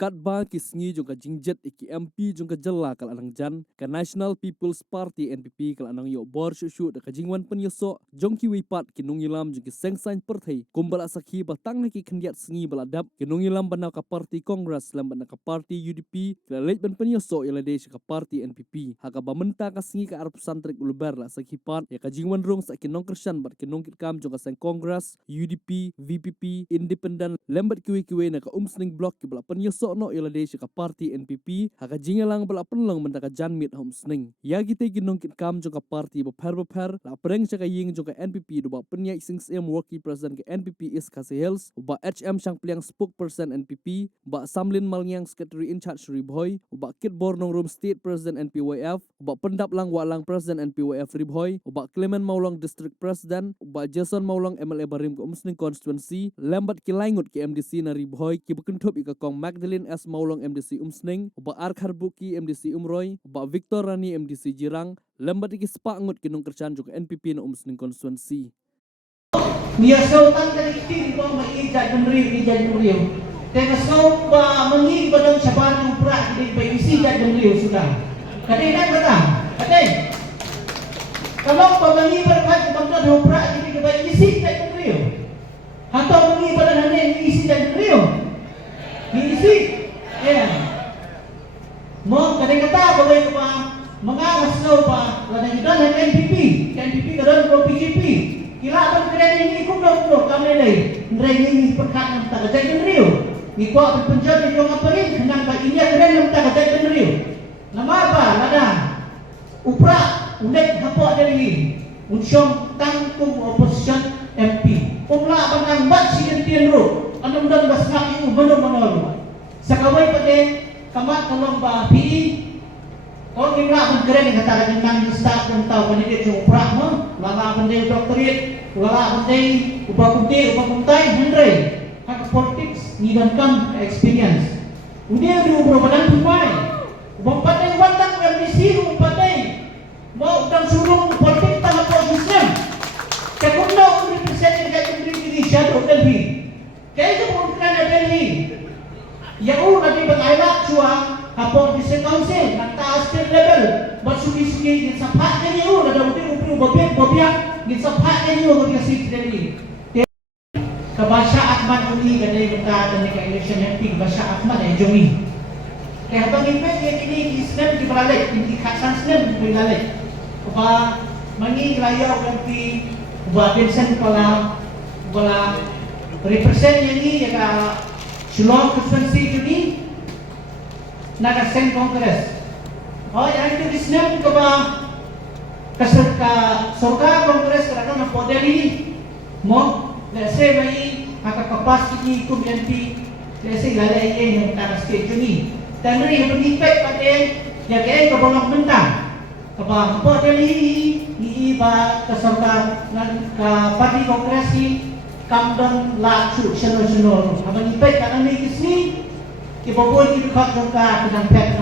Kat ba kisngi jongka jingjet iki MP jongka jela kal anang jan ka National People's Party NPP kal anang yo bor shu da ka jingwan penyoso jongki wipat kinung ilam jongki sengsain perthai kumbala sakhi batang ki khendiat sngi baladap kinung ilam banaw ka party Congress lam banaw ka party UDP kala lej ban penyoso yala de ka party NPP haka bamenta ka sngi ka arab santrik uluber la sakhi pat ya ka jingwan rong sa kinong krisyan bat kinong kitkam jongka seng Congress UDP VPP Independent lembat kiwe na ka umsning block ki bala penyoso no ila de ka party NPP haka jingalang bala penlong mendaka janmit homsning ya gite ginong kit kam joka party bapher la preng ka ying joka NPP do ba penyai sings working president ke NPP is Kasihels ba HM sang pliang spokesperson NPP ba Samlin Malyang secretary in charge Ribhoy ba kit bornong room state president NPYF ba pendap lang walang president NPYF Ribhoy ba Clement Maulong district president ba Jason Maulong MLA Barim ke umsning constituency lembat ki laingut ki MDC na Ribhoy ki bekentop ika kong Magdalene S Maulong MDC Umsning, uba Arkar Buki MDC Umroy, uba Victor Rani MDC Jirang, lembat iki sepak ngut kinung kerjaan juga NPP na Umsning konstituensi. Niya sautan kaliktin ko maijad ng Rio. Teka so ba mangi ba daw siya ba ng pra hindi ba isijad ng Rio sudah. Kadina ba ta? Ate. Kalau pa mangi ba ka bangda ng pra hindi ba isijad ng Rio. Hanto mangi ba na hanin isijad ng Rio. Isi. Yeah. Mo kadang kata bagay ko pa mga kasno pa ladang idan ng NPP kadang ko PGP. Kila kami ini ikut dong kami ni ini perkat ng tagajay ng Rio. Ni ko ang penjat ni yung aparin kenang ba inya keren ng tagajay ng Rio. Nama apa ladang upra unek hapo dari unsyong tangkung opposition MP. Pumla banang bat siyan ro. Anong dan bas ngaki ubano sa kaway pati kamat kalong ba PE o gimla ang keren ng katakan ng nang staff ng tao kanidit yung upra mo wala akong day doctorate wala akong day upakuntay Henry haka politics nidan kam experience hindi yung ubro padang pumay ubang patay watang MDC ubang patay mo utang sulong politik tanga po system kaya kung na ang represent kaya kung rin siya doon Delhi kaya kung kung na Delhi yang nanti bangailat suang hapon di council ng taas tier level matsugi-sugi sa pat niyo na daw din upro bobiak git sa pat niyo ng seat dali kabasya akman uni gaday mata ni ka election MP basya akman ay jomi kaya bang impet ini islam di balik hindi kasan islam di balik pa mangi layaw MP ba Vincent pala wala represent ni ya Shillong constituency ini nagaseng Congress. Oh, yang itu Islam ke ba kaserka sorga Congress kerana na podeli mo lese mai haka kapas ini kumyanti lese lalai yang taras stage ini. Tanri yang beripet pada ya kaya ke bolong mentang. Ke ba podeli ni ba kaserka ka parti Congress ni kamdon lacu seno abang ipet kat ane kisni kibobol kibikot jongka tenang pet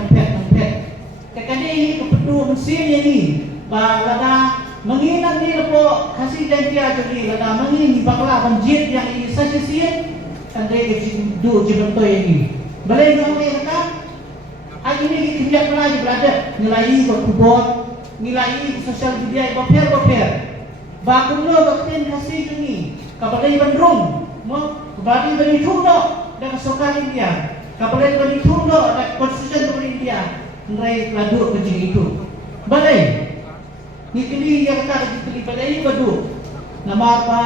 kakade ini kepedu mesin ini ba lada menginang ni lepo kasih jantia jadi lada mengini bakla banjir yang ini saja sih tandai du jibento ini balai ngomong kata hari ini kita mulai belajar nilai kubot nilai sosial media boper bakul lo bakten kasih ini kapalay bandrong mo kabali bani tuno dengan sokal India kapalay bani tuno dengan konstitusi dari India ngai ladu kecil itu balai ni kini yang kata dipilih balai badu nama apa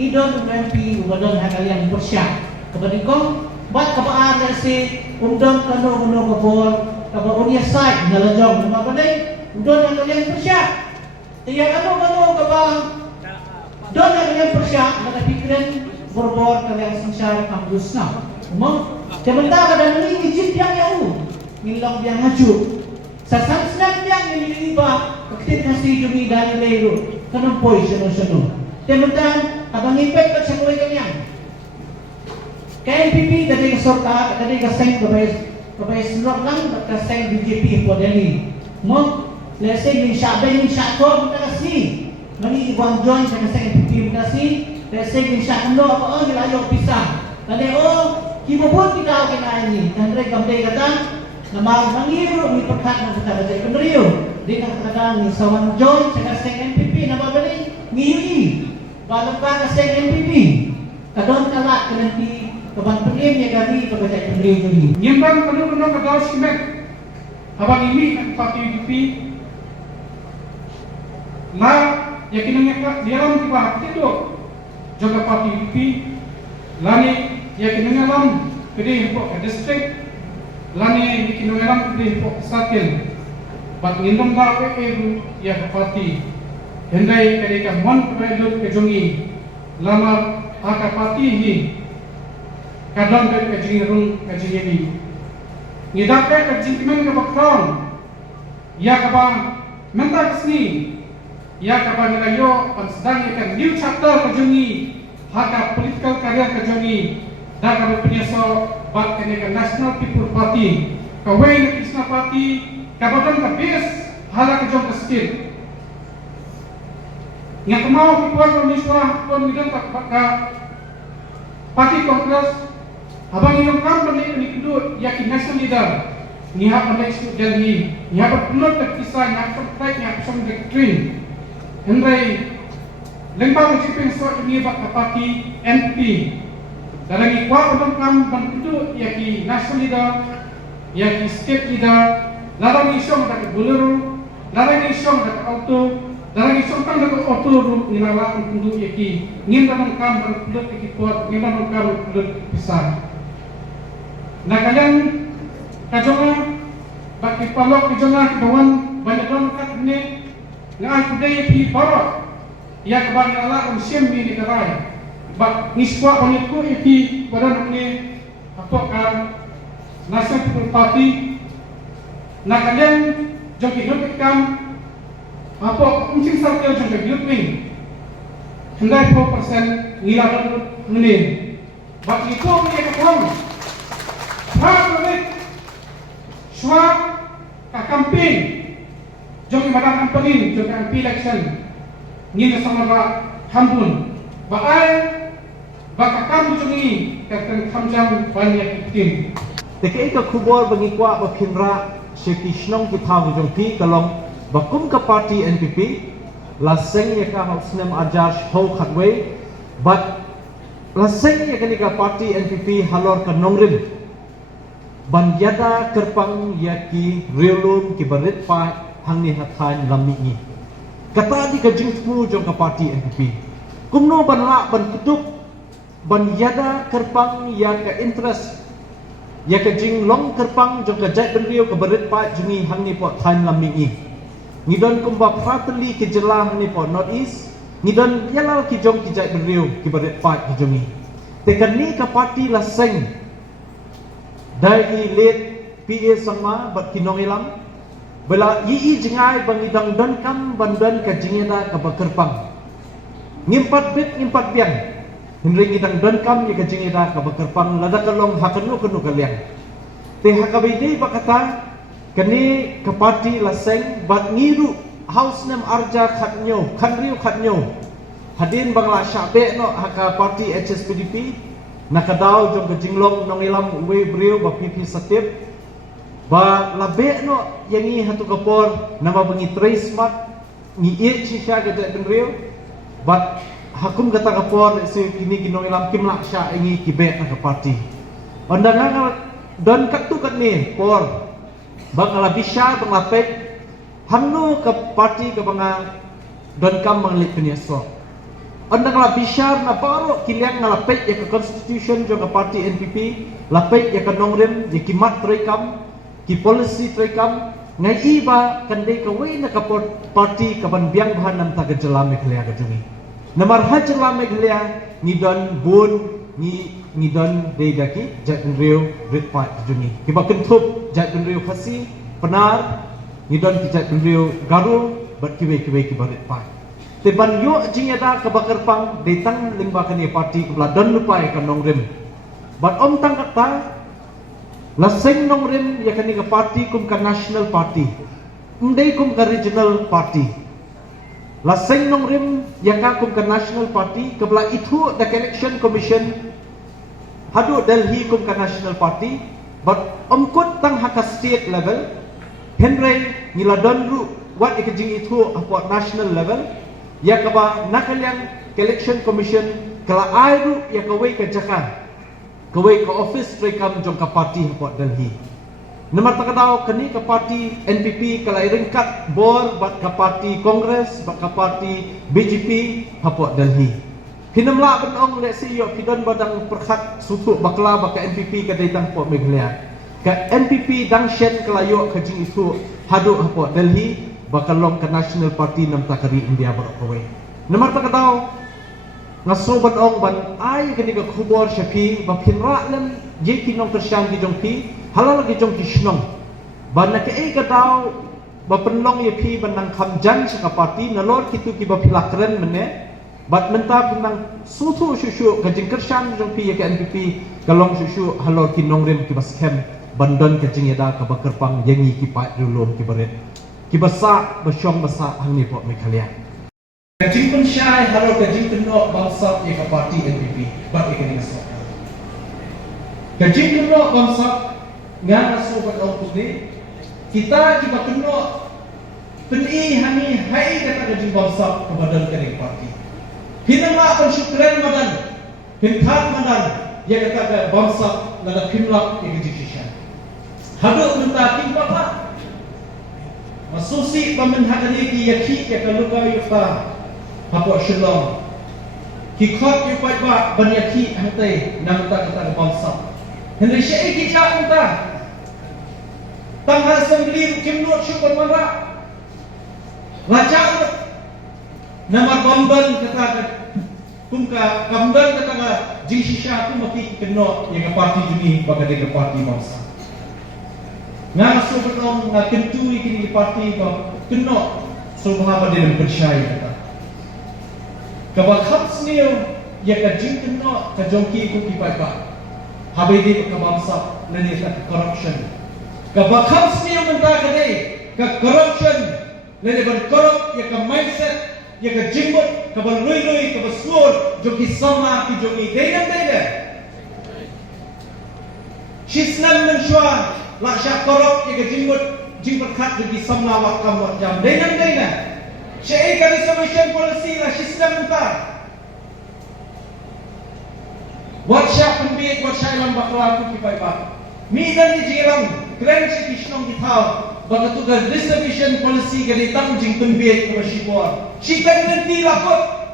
hidon MP ubadon hakalian bersyak kabali kong bat kabaan si undang kano kapol kaba unia site nalajong nama balai undang hakalian bersyak tiyak kano kaba don yang persyak pada pikiran berbor kalian sengsara kampus na mo sementara dan ini jid yang yau milang yang ngaju sa sansnan yang niliba ketika si jumi dari lero kanang poy seno sementara abang ipet kat sa kulay kanyang KNPP dari sorta dari kaseng kabay slot lang kaseng BJP podeli mo lese min syakor kasi mani ibang join sa kaseng NPP kasi leseng insya Allah apa oh gilayo pisah tadi oh Ibubut kita kinaini, Andre kamde kata, nama mangiru ni perkat na kata dari peneriu, di kata ni sawan join sa kaseng NPP nama bali ngiyui, balang ka kaseng NPP, kadon kala kananti kaban penim ya gari kepada peneriu ini. Nyembang penuh kata simek, abang ini parti UDP, la yakinnya dia dalam tiba itu, jaga parti UDP, lani yakinnya dalam kedai import ke distrik, lani yakinnya dalam kedai import ke Satil, bat ngindom dah ke ya parti, hendai kedai kamuan kedai kejongi, lama hak parti ini, kadang kedai kejongi rung kejongi ini, ngidap kejongi men ke bakal, ya kabang mentak sini, ya kabang ngayo sedang ikan new chapter kejongi, hak political career kejongi. Dan kami penyeso bat kenyakan National People Party, kawai Krishna Party, kabadan kabis hala kejong kesikit. Yang kemau kipuan Indonesia pun midang tak parti Kongres, abang yang kam balik ni kedua yakin national leader, nihat balik Delhi, nihat berpelut terkisah, nihat terkait, nihat bersama doktrin. Hendai lembang ucapin soal ini bak parti NP. Dalam ikuat orang kam itu yaki national leader, yaki state leader, larang isong dekat Bolero, larang isong dekat auto, larang isong kan dekat auto nilala untuk yaki ngin dalam kam berkulit yaki kuat, ngin dalam kam berkulit besar. Nah kalian kajonga bagi palok kajonga kawan banyak orang kat ni ngai kudai pi barat, ya kawan nilala usiam ni dikerai. Bak niswa paniku iki badan ni apakah National People Party nak kalian jom hidup kam apa mungkin satu jom hidup ni hendai 4% ngilang ni bak itu mereka kawan ha swab ka campaign jom ibadah campaign jom campaign election ni sama ba hambun ba ai baka kamu cungi kata kamjam banyak ikin. Teka ito kubor bangikwa bakinra sekisnong kita bujongki kalong bakum ka parti NPP laseng ya ka hausnem ajar ho khatwe but laseng ya ka parti NPP halor ka nongrim bangyada kerpang yaki realum ki barit pa hangni hathan lammi kata di ka jingfu jong ka parti NPP kumno banla ban kutup ban yada kerpang ya ke interest ya ke jinglong kerpang jong ke jai benriu ke berit pa jungi hangni po thain lamingi ngidon kumba prateli ke jelah ni po north east ngidon yalal ki jong ki jai benriu ki berit pa ki jungi tekan ni ka parti la seng dai lead PA sama bat kinong ilam bela yi jingai bangidang don kam bandan ke jingena ka kerpang ngimpat bit ngimpat biang Henry ngidang don kam ni kajing ida ka bakerpang lada kalong hakanu kanu kalian. Te hakabidi bakata kani ka parti laseng bat ngiru house nem arja khatnyo khanriu khatnyo hadin bangla syabe no haka parti HSPDP nakadaw jong kajinglong nongilam we breu ba PP Satip ba labe no yangi hatu kapor nama bangi trace mat ni e chisha ke benriu bat hakum kata kapor se kini ginong ilam kim laksha ingi kibet na parti pandangan don katu kat ni por bang ala bisha bang lapet hannu ke parti ke bang don kam bang lit penyeso andang ala bisha na baru kiliang ngalapet ya ke constitution jo ke parti NPP lapet ya ke nongrim ya kimat trekam ki policy trekam ngai iba kandai ke we na ke parti ke ban biang bahan nam ta ke jelam eklia ke jumi Namar hajar Meghalaya ngidon bun ngidon deidaki jatun riu ritpat juni. Kiba kentup jatun riu khasi penar ngidon jatun riu garu bat kiwe kiba ritpat. Teban yo jingada kabakar pang detang limba kani parti kubla don lupai kan nongrim. Bat om tang kata laseng nongrim ya kani ka parti kum ka national party. Ndai kum ka regional party. Laseng nongrim yang kum ke national party kebela itu the election commission hadu Delhi kum ka national party, but omkut tang haka state level, henry niladon ru wat ikajing itu apa national level, ya kaba nakalyang election commission kala airu ya kawai ka Jakarta, kawai ka office rekam jong ka party apa Delhi. Nomor takadaw kani ka party NPP kala iringkat bor bat ka party Congress bat ka party BJP apa Delhi. Hinamla benong le si yo kidon badang perkhat sutu bakla baka NPP ka daitang po Meghalaya. Ka NPP dang shen kalayo ka jing itu hadu apa Delhi bakalong ka national party nam takari India barak kawai. Nomor takadaw ngaso benong ban ay kani ka khubor syafi ba pinra lem je kinong tersyang di jongpi halal lagi jong kisnong ban na kay ka daw ba penlong ye pi ban nang khamjan sa party nalor kitu ki ba pilakren mene bat menta pinang sutu shushu ka jing kersan jong pi ye ka NPP kalong shushu halor kinong rem ki baskem bandon ka jing yada ka bakerpang yengi ki pa dulum ki baret ki basa basyong basa hangni po Meghalaya. Kajing pun syai halo kajing kenok bangsa ye ka party NPP bat ikani so. Kajing kenok bangsa ngana so bat au putih kita juga kenok peni hani hai kata kajing bangsa kebadan kani party. Hinama pun syukran madan hinthat madan ye kata ka bangsa lada kimlak ye kajing shisha. Hado minta kim papa masusi pamanhagani ki yaki ke kaluga yufa Hapo Shillong Kikot yu pai ba banyaki hantai namta kata bangsa. Henry syai kita anta. Tangha assembly kimnot syukur mara. Raja nama bamban kata kumka kamdan kata jing shisha tu maki kenot yang parti juni bagade parti bangsa. Nga so betong na kentu ikini parti ba kenot so bahaba dia percaya kata. Kabal khams niyo ya ka jingkin no ka jongki ku ki pai ba habe di ka bangsa nani ka corruption kabal khams niyo menta ka dei ka corruption nani ban corrupt ya ka mindset ya ka jimbot kabal lui ka basur jongki sama ki jongi deinam deina shislam men shwa la sha corrupt ya ka jimbot khat jongki sama wa kam wa jam deinam deina syai ka reservation policy la system ta workshop pembiak workshop lam bakla ku kipai ba mi dan di jiram grand kishnong di thau bagatu ga reservation policy ga di tam jing pembiak ka shibor shikan nanti lapot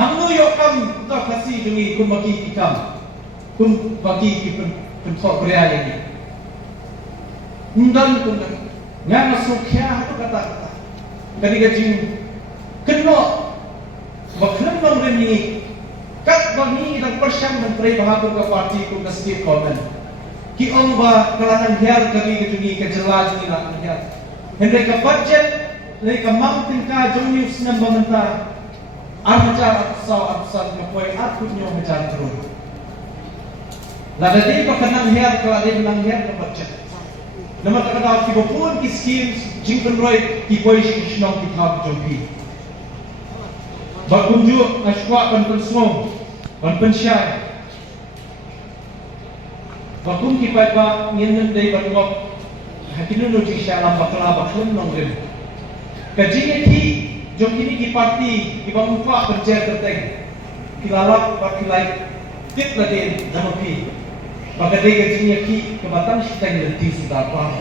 hamnu yo kam ta khasi jungi kumaki kikam kum bagi ki pen thok brea ni undan kun nga masuk kya tu kata kani gajing kenok baklam nong reni kat bagi dan persyang menteri bahagian ke parti ku ke skip komen ki ong ba kalanan hiar kami gajungi ke jelas ni nak hiar hendak ke budget le ke mountain ka jong news nam bamenta armajar apsal ke poi aku nyo mejar terus la dadi pakanang hiar kala de nang hiar ke budget nama tak ada ki bopun ki schemes jingpen roy ki poi shnong ki thap jompi bakunju ashwa pan pensong pan pensyai bakun ki pai ba ngin dei ban ngok hakinu no ji shala bakla baklum nong rem kajing ki jomki ki parti ki bang fa kerja terteng ki lalak ba ki lai kit la den jamapi bagade kajing ki kebatang siteng lenti sudah pa